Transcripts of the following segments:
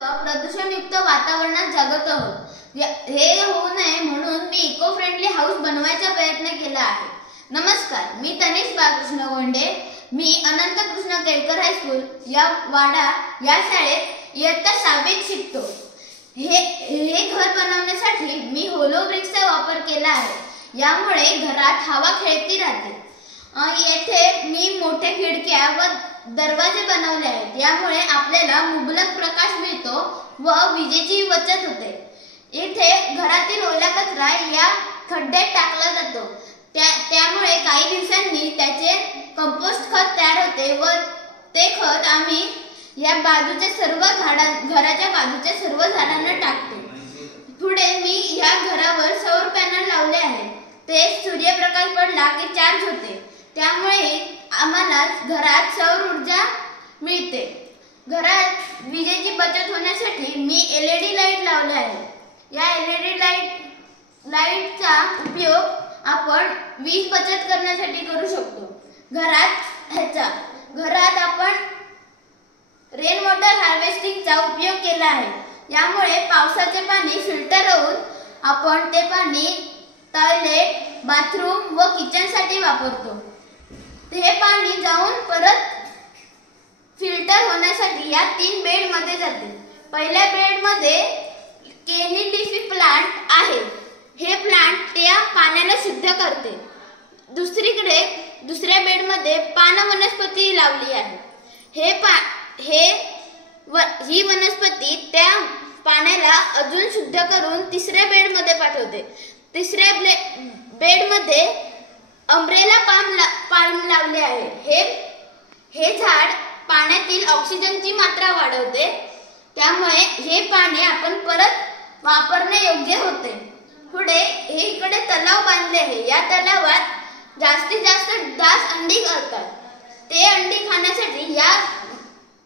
प्रदूषणयुक्त वातावरणात जगत आहोत। हे होऊ नये म्हणून मी इको फ्रेंडली हाऊस बनवायचा प्रयत्न केला आहे। नमस्कार, मी तनिष बाळकृष्ण गोंडे। मी अनंत कृष्ण केळकर हायस्कूल या वाडा या शाळेत इयत्ता 6वीत शिकतो। हे घर बनवण्यासाठी मी होलो ब्रिक्सचा वापर केला आहे। यामुळे घरात हवा खेळती राहते। येथे मी मोठे खिडक्या व दरवाजे बनवले आहेत। यामुळे आपल्याला मुबलक प्रकाश मिळतो व विजेची बचत होते। येथे घरातील ओला कचरा या खड्ड्यात टाकला जातो। त्यामुळे काही दिवसांनी त्याचे कंपोस्ट खत तयार होते व ते खत आम्ही या घराच्या बाजूच्या सर्व झाडांना टाकतो। पुढे मी या घरावर सौर पॅनल लावले आहेत। ते सूर्यप्रकाश पडला की चार्ज होते। त्यामुळे आम्हाला घरात सौर ऊर्जा मिळते। घरात विजेची बचत होण्यासाठी मी LED लाईट लावले आहे। या LED लाईटचा उपयोग आपण वीज बचत करण्यासाठी करू शकतो। घरात आपण रेन वॉटर हार्वेस्टिंगचा उपयोग केला आहे। यामुळे पावसाचे पाणी फिल्टर होऊन आपण ते पाणी टॉयलेट, बाथरूम व किचनसाठी वापरतो। हे पाणी जाऊन परत फिल्टर होण्यासाठी या 3 बेडमध्ये जाते। पहिल्या बेडमध्ये केनी लीफी प्लांट आहे। हे प्लांट त्या पाण्याला शुद्ध करते। दुसऱ्या बेडमध्ये पान वनस्पती लावली आहे। ही वनस्पती त्या पाण्याला अजून शुद्ध करून तिसऱ्या बेडमध्ये पाठवते। तिसऱ्या बेडमध्ये अम्ब्रेला पाल्म लावले आहे। हे झाड पाण्यातील ऑक्सिजनची मात्रा वाढवते। त्यामुळे हे पाणी आपण परत वापरण्यायोग्य होते। पुढे हे इकडे तलाव बांधले आहे। या तलावात जास्तीत जास्त डास अंडी करतात। ते अंडी खाण्यासाठी या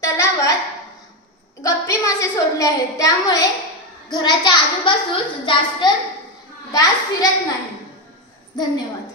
तलावात गप्पी मासे सोडले आहेत। त्यामुळे घराच्या आजूबाजूस जास्त डास फिरत नाही। धन्यवाद।